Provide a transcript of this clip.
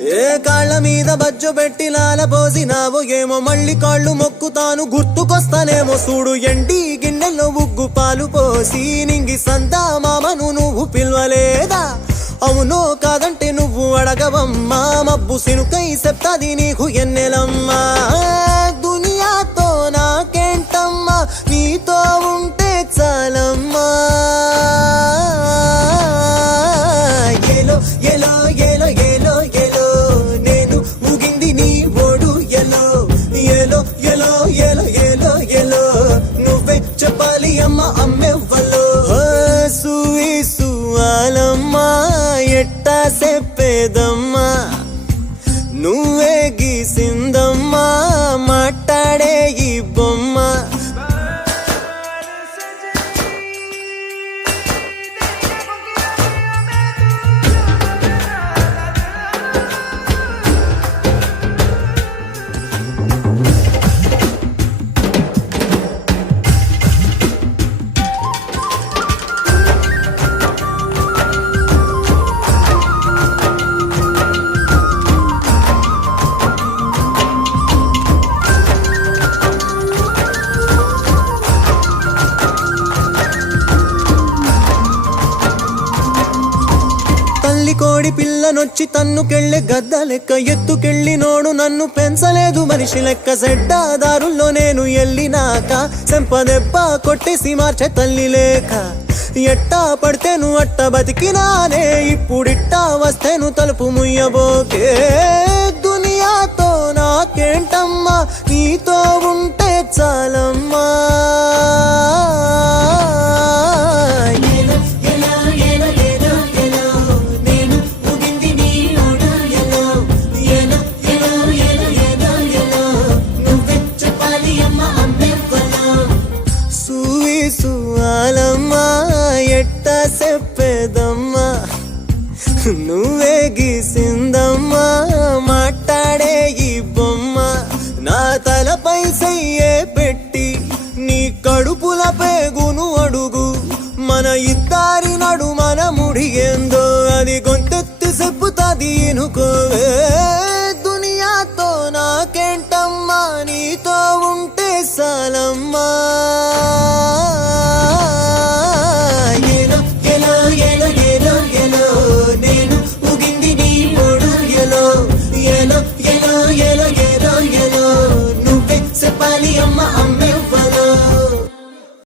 ఏ కాళ్ళ మీద బజ్జు పెట్టి లాలపోసినావో ఏమో మళ్ళీ కాళ్ళు మొక్కుతాను గుర్తుకొస్తానేమో చూడు ఎండి గిన్నెల్లో ఉగ్గు పాలు పోసి నింగి సంతా మామను నువ్వు పిలవలేదా అవునో కాదంటే నువ్వు అడగవమ్మా మబ్బు సినుకై చెప్తాది నీకు ఎన్నెలమ్మా దునియాతో నాకేంటమ్మా నీతో ఉంటే చాలమ్మా ఏలో ఏలో ఏలో ఏలో ఏలో నేను ఊగింది నీ ఓడు ఎలో ఏలో ఏలో ఏలో ఏలో ఏలో నువ్వే చెప్పాలి అమ్మ అమ్మెవ్వలో సూయి సువాలమ్మా ఎట్టా చెప్పేదమ్మా నువ్వే గీసిందమ్మా మాట్లాడే ఈ బొమ్మ కోడి పిల్లనొచ్చి తన్నుకెళ్ళే గద్ద లెక్క ఎత్తుకెళ్ళినోడు నన్ను పెంచలేదు మనిషి లెక్క సెడ్డాదారుల్లో నేను ఎల్లినాక చెంపదెబ్బ కొట్టేసి మార్చే తల్లి లేక ఎట్టా పడితేను అట్ట బతికినానే ఇప్పుడిట్టా వస్తేను తలుపు ముయ్యబోకే దునియాతో నాకేంటమ్మా నీతో ఉంటే చాలమ్మా సువాలమ్మా ఎట్టా చెప్పేదమ్మా నువ్వే గీసిందమ్మా మాట్లాడే ఈ బొమ్మ నా తలపై సయ్యే పెట్టి నీ కడుపుల పేగును అడుగు మన ఇద్దరి నడు